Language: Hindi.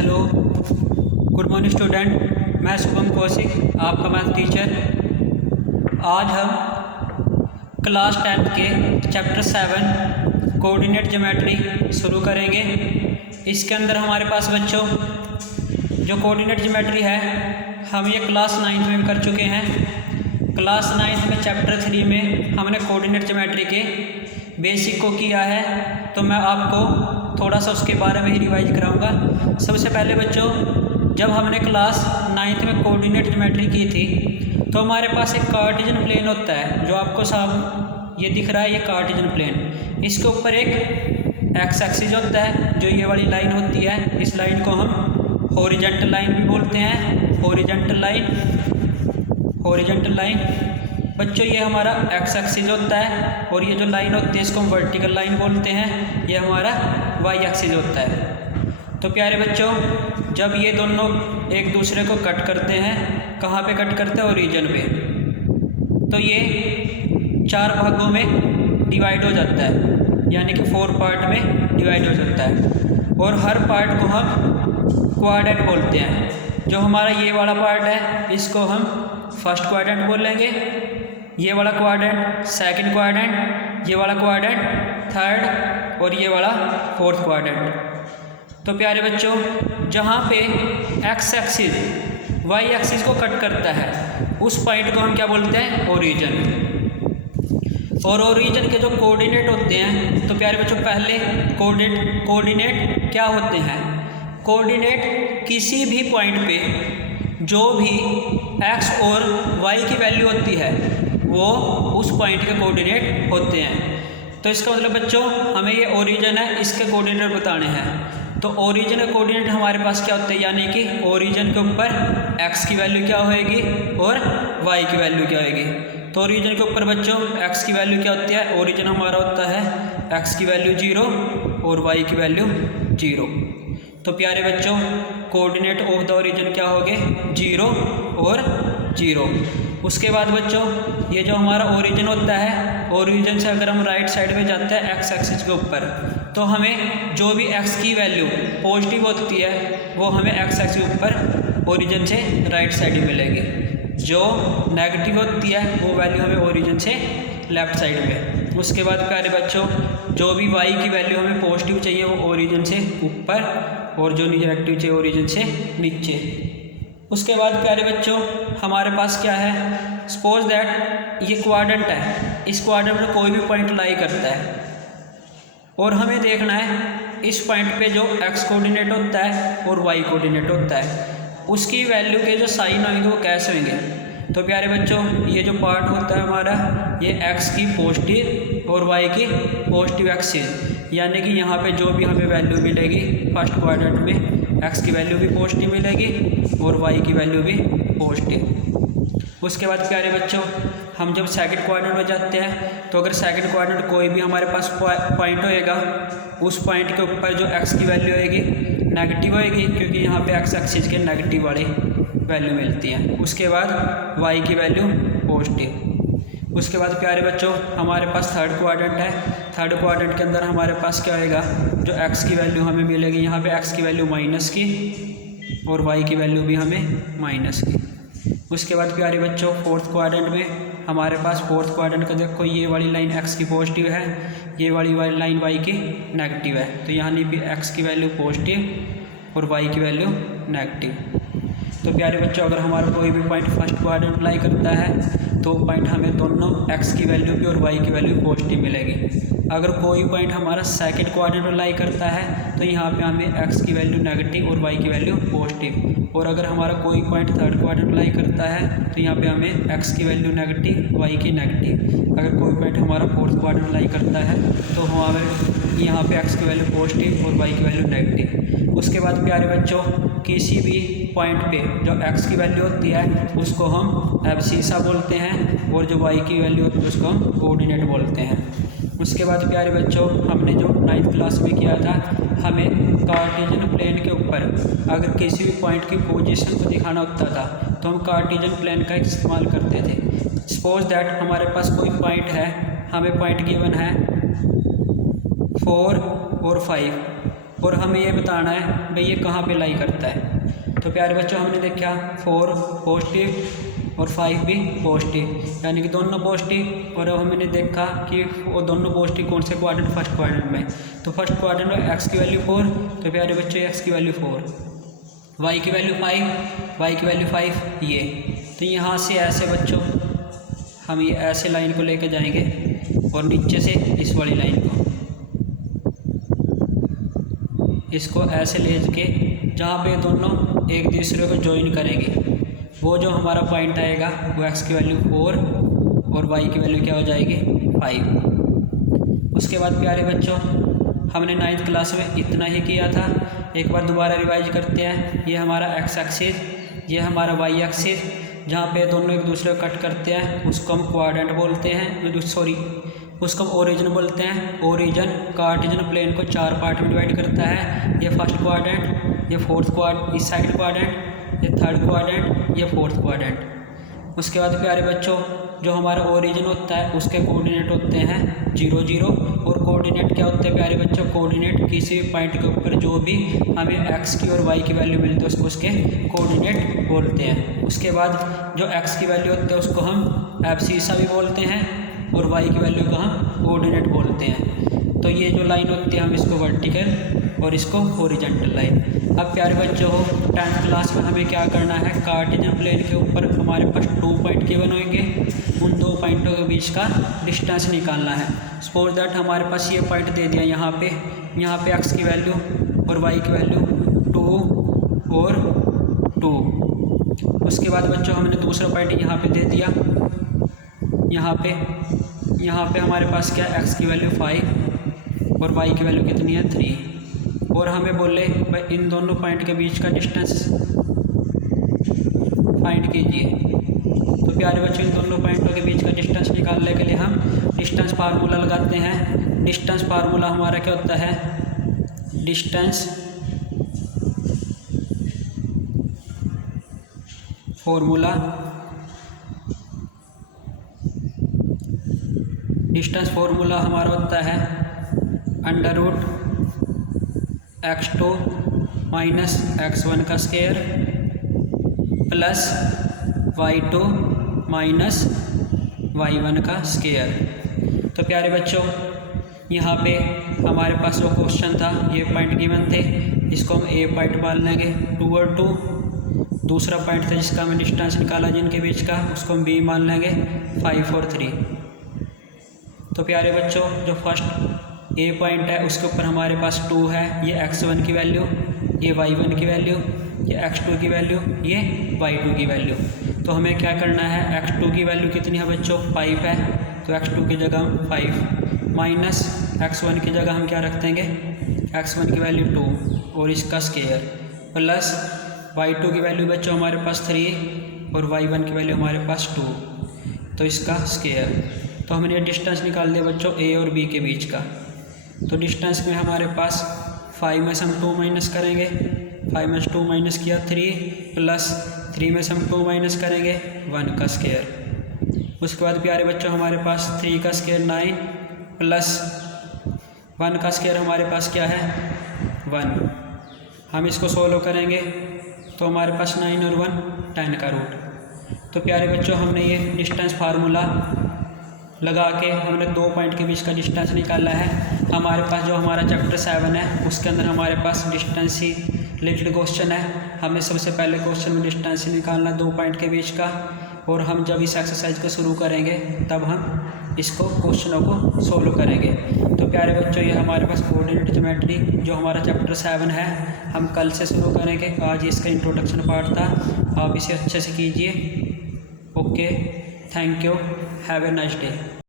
Hello, good morning student. मैं शुभम कौशिक, आपका मैथ टीचर। आज हम क्लास 10 के चैप्टर 7 कोऑर्डिनेट ज्योमेट्री शुरू करेंगे। इसके अंदर हमारे पास बच्चों जो कोऑर्डिनेट ज्योमेट्री है हम ये क्लास 9 में कर चुके हैं। क्लास 9 में चैप्टर 3 में हमने कोऑर्डिनेट ज्योमेट्री के बेसिक को किया है, तो मैं आपको थोड़ा सा उसके बारे में ही रिवाइज कराऊंगा। सबसे पहले बच्चों, जब हमने क्लास 9 में कोऑर्डिनेट ज्योमेट्री की थी तो हमारे पास एक कार्टेशियन प्लेन होता है, जो आपको साहब ये दिख रहा है, ये कार्टेशियन प्लेन। इसके ऊपर एक एक्स एक्सिस होता है, जो ये वाली लाइन होती है। इस लाइन को हम हॉरिजॉन्टल लाइन भी बोलते हैं। हॉरिजॉन्टल लाइन बच्चों, ये हमारा एक्स एक्सिस होता है, और ये जो लाइन होती है इसको हम वर्टिकल लाइन बोलते हैं। ये हमारा वाई एक्सिस होता है। तो प्यारे बच्चों, जब ये दोनों एक दूसरे को कट करते हैं, कहाँ पे कट करते हैं? ओरिजिन पे। तो ये 4 भागों में डिवाइड हो जाता है, यानी कि 4 पार्ट में डिवाइड हो जाता है, और हर पार्ट को हम क्वाड्रेंट बोलते हैं। जो हमारा ये वाला पार्ट है इसको हम फर्स्ट क्वाड्रेंट बोलेंगे, ये वाला क्वाड्रेंट सेकंड क्वाड्रेंट, ये वाला क्वाड्रेंट थर्ड, और ये वाला फोर्थ क्वाड्रेंट। तो प्यारे बच्चों, जहाँ पे एक्स एक्सिस वाई एक्सिस को कट करता है उस पॉइंट को हम क्या बोलते हैं? ओरिजिन। और ओरिजिन के जो कोऑर्डिनेट होते हैं, तो प्यारे बच्चों पहले कोऑर्डिनेट क्या होते हैं? कोऑर्डिनेट किसी भी पॉइंट पे जो भी एक्स और वाई की वैल्यू होती है वो उस पॉइंट के कोऑर्डिनेट होते हैं। तो इसका मतलब बच्चों, हमें ये ओरिजिन है, इसके कोऑर्डिनेट बताने हैं। तो ओरिजिन के कोऑर्डिनेट हमारे पास क्या होते हैं? यानी कि ओरिजिन के ऊपर एक्स की वैल्यू क्या होएगी और वाई की वैल्यू क्या होएगी। तो ओरिजिन के ऊपर बच्चों एक्स की वैल्यू क्या होती है? ओरिजिन हमारा होता है एक्स की वैल्यू 0 और वाई की वैल्यू 0। तो प्यारे बच्चों, कोऑर्डिनेट ऑफ द ओरिजिन क्या हो गए? 0 और 0। उसके बाद बच्चों, ये जो हमारा ओरिजिन होता है, ओरिजिन से अगर हम राइट साइड में जाते हैं एक्स एक्सिस के ऊपर, तो हमें जो भी एक्स की वैल्यू पॉजिटिव होती है वो हमें एक्स एक्सिस के ऊपर ओरिजिन से राइट साइड में मिलेगी। जो नेगेटिव होती है वो वैल्यू हमें ओरिजिन से लेफ्ट साइड में। उसके बाद प्यारे बच्चों, जो भी वाई की वैल्यू हमें पॉजिटिव चाहिए वो ओरिजिन से ऊपर, और जो नेगेटिव चाहिए ओरिजिन से नीचे। उसके बाद प्यारे बच्चों, हमारे पास क्या है? सपोज दैट ये क्वाड्रेंट है, इस क्वाड्रेंट में कोई भी पॉइंट लाई करता है, और हमें देखना है इस पॉइंट पे जो एक्स कोऑर्डिनेट होता है और वाई कोऑर्डिनेट होता है उसकी वैल्यू के जो साइन होंगे वो कैसे होंगे। तो प्यारे बच्चों, ये जो पार्ट होता है हमारा, ये एक्स की पॉजिटिव और वाई की पॉजिटिव एक्सिस, यानी कि यहाँ पे जो भी हमें वैल्यू मिलेगी फर्स्ट क्वाड्रेंट में एक्स की वैल्यू भी पॉजिटिव मिलेगी और वाई की वैल्यू भी पॉजिटिव। उसके बाद प्यारे बच्चों, हम जब सेकंड क्वाड्रेंट में जाते हैं, तो अगर सेकंड क्वाड्रेंट कोई भी हमारे पास पॉइंट होएगा, उस पॉइंट के ऊपर जो एक्स की वैल्यू होएगी नेगेटिव होएगी, क्योंकि यहाँ पे एक्स एक्सिस के नेगेटिव वाली वैल्यू मिलती है। उसके बाद वाई की वैल्यू पॉजिटिव। उसके बाद प्यारे बच्चों, हमारे पास थर्ड क्वाड्रेंट है। थर्ड क्वाड्रेंट के अंदर हमारे पास क्या होएगा? जो एक्स की वैल्यू हमें मिलेगी, यहाँ पे एक्स की वैल्यू माइनस की और वाई की वैल्यू भी हमें माइनस की। उसके बाद प्यारे बच्चों, फोर्थ क्वाड्रेंट में हमारे पास फोर्थ क्वाड्रेंट का देखो, ये वाली लाइन एक्स की पॉजिटिव है, ये वाली लाइन वाई की नेगेटिव है। तो यहाँ भी एक्स की वैल्यू पॉजिटिव और वाई की वैल्यू नेगेटिव। तो प्यारे बच्चों, अगर हमारा कोई भी पॉइंट फर्स्ट क्वाड्रेंट अप्लाई करता है तो पॉइंट हमें दोनों एक्स की वैल्यू भी और वाई की वैल्यू पॉजिटिव मिलेगी। अगर कोई पॉइंट हमारा सेकंड क्वाड्रेंट अप्लाई करता है तो यहाँ पे हमें एक्स की वैल्यू नेगेटिव और वाई की वैल्यू पॉजिटिव। और अगर हमारा कोई पॉइंट थर्ड क्वाड्रेंट अप्लाई करता है तो यहाँ पे हमें एक्स की वैल्यू नेगेटिव, वाई की नेगेटिव। अगर कोई पॉइंट हमारा फोर्थ क्वाड्रेंट अप्लाई करता है तो हमें यहाँ पे एक्स की वैल्यू पॉजिटिव और वाई की वैल्यू नेगेटिव। उसके बाद प्यारे बच्चों, किसी भी पॉइंट पे जो एक्स की वैल्यू होती है उसको हम एब्सिसा बोलते हैं, और जो वाई की वैल्यू होती है उसको हम कोऑर्डिनेट बोलते हैं। उसके बाद प्यारे बच्चों, हमने जो 9th क्लास में किया था, हमें कार्टेशियन प्लेन के ऊपर अगर किसी भी पॉइंट की पोजीशन को दिखाना होता था तो हम कार्टेशियन प्लेन का इस्तेमाल करते थे। सपोज दैट हमारे पास कोई पॉइंट है, हमें पॉइंट गिवन है 4 और 5, और हमें ये बताना है भाई ये कहाँ पे लाई करता है। तो प्यारे बच्चों हमने देखा 4 पॉजिटिव और 5 भी पॉजिटिव, यानी कि दोनों पॉजिटिव। और अब हमने देखा कि वो दोनों पॉजिटिव कौन से क्वाड्रेंट, फर्स्ट क्वाड्रेंट में। तो फर्स्ट क्वाड्रेंट में एक्स की वैल्यू 4, तो प्यारे बच्चों एक्स की वैल्यू 4, वाई की वैल्यू 5, वाई की वैल्यू 5 ये। तो यहाँ से ऐसे बच्चों हम ये ऐसे लाइन को लेकर जाएंगे और नीचे से इस वाली लाइन को, इसको ऐसे ले के जहाँ पे दोनों एक दूसरे को ज्वाइन करेंगे, वो जो हमारा पॉइंट आएगा वो एक्स की वैल्यू 4 और वाई की वैल्यू क्या हो जाएगी 5। उसके बाद प्यारे बच्चों हमने 9th क्लास में इतना ही किया था। एक बार दोबारा रिवाइज करते हैं। ये हमारा एक्स एक्सिस, ये हमारा वाई एक्सिस, जहाँ पे दोनों एक दूसरे को कट करते हैं उसको हम क्वाड्रेंट बोलते हैं, सॉरी उसको हम ओरिजिन बोलते हैं। ओरिजिन कार्टेशियन प्लेन को 4 पार्ट में डिवाइड करता है। ये फर्स्ट क्वाड्रेंट, ये फोर्थ क्वाड्रेंट, इस सेकंड क्वाड्रेंट, ये थर्ड क्वाड्रेंट, ये फोर्थ क्वाड्रेंट। उसके बाद प्यारे बच्चों जो हमारा ओरिजिन होता है उसके कोऑर्डिनेट होते हैं 0 0। और कोऑर्डिनेट क्या होते हैं प्यारे बच्चों, कोऑर्डिनेट किसी भी पॉइंट के ऊपर जो भी हमें एक्स की और वाई की वैल्यू मिलती है उसको उसके कोऑर्डिनेट बोलते हैं। उसके बाद जो एक्स की वैल्यू होती है उसको हम एब्सिसा भी बोलते हैं और वाई की वैल्यू को हम कोऑर्डिनेट बोलते हैं। तो ये जो लाइन होती है हम इसको वर्टिकल और इसको हॉरिजॉन्टल लाइन। अब प्यारे बच्चों 10th क्लास में हमें क्या करना है, कार्टेशियन प्लेन के ऊपर हमारे पास 2 पॉइंट गिवन होंगे, उन 2 पॉइंटों के बीच का डिस्टेंस निकालना है। सपोज दैट हमारे पास ये पॉइंट दे दिया यहाँ पे एक्स की वैल्यू और वाई की वैल्यू 2 और 2। उसके बाद बच्चों हमने दूसरा पॉइंट यहाँ पे दे दिया, यहाँ पे हमारे पास क्या एक्स की वैल्यू 5 और वाई की वैल्यू कितनी है 3। और हमें बोले भाई इन दोनों पॉइंट के बीच का डिस्टेंस फाइंड कीजिए। तो प्यारे बच्चों इन दोनों पॉइंटों के बीच का डिस्टेंस निकालने के लिए हम डिस्टेंस फार्मूला लगाते हैं। डिस्टेंस फार्मूला हमारा क्या होता है, डिस्टेंस फार्मूला हमारा होता है √x2 माइनस x1 का square plus y2 minus y1 का स्क्वायर। तो प्यारे बच्चों यहाँ पे हमारे पास जो क्वेश्चन था ये पॉइंट गिवन थे, इसको हम ए पॉइंट मान लेंगे 2 और 2। दूसरा पॉइंट था जिसका हमें डिस्टेंस निकाला जिनके बीच का, उसको हम बी मान लेंगे 5 और 3। तो प्यारे बच्चों जो फर्स्ट ए पॉइंट है उसके ऊपर हमारे पास 2 है, ये x1 की वैल्यू, ये y1 की वैल्यू, ये x2 की वैल्यू, ये y2 की वैल्यू। तो हमें क्या करना है, x2 की वैल्यू कितनी है बच्चों 5 है, तो x2 की जगह हम 5 माइनस x1 की जगह हम क्या रख देंगे, x1 की वैल्यू 2 और इसका स्क्वायर प्लस y2 की वैल्यू बच्चों हमारे पास 3 और y1 की वैल्यू हमारे पास 2, तो इसका स्क्वायर। तो हमने डिस्टेंस निकाल दिया बच्चों ए और बी के बीच का। तो डिस्टेंस में हमारे पास 5 में से हम 2 माइनस करेंगे, 5 में से 2 माइनस किया 3 प्लस 3 में से हम 2 माइनस करेंगे 1 का स्क्वायर। उसके बाद प्यारे बच्चों हमारे पास 3 का स्क्वायर 9 प्लस 1 का स्क्वायर हमारे पास क्या है 1। हम इसको सोल्व करेंगे तो हमारे पास 9 और 1 10 का रूट। तो प्यारे बच्चों हमने ये डिस्टेंस फार्मूला लगा के हमने 2 पॉइंट के बीच का डिस्टेंस निकाला है। हमारे पास जो हमारा चैप्टर 7 है उसके अंदर हमारे पास डिस्टेंस ही रिलेटेड क्वेश्चन है। हमें सबसे पहले क्वेश्चन में डिस्टेंस ही निकालना 2 पॉइंट के बीच का, और हम जब इस एक्सरसाइज को शुरू करेंगे तब हम इसको क्वेश्चनों को सोल्व करेंगे। तो प्यारे बच्चों ये हमारे पास कोऑर्डिनेट ज्योमेट्री जो हमारा चैप्टर 7 है हम कल से शुरू करेंगे। आज इसका इंट्रोडक्शन पार्ट था, आप इसे अच्छे से कीजिए। Okay, thank you, have a nice day.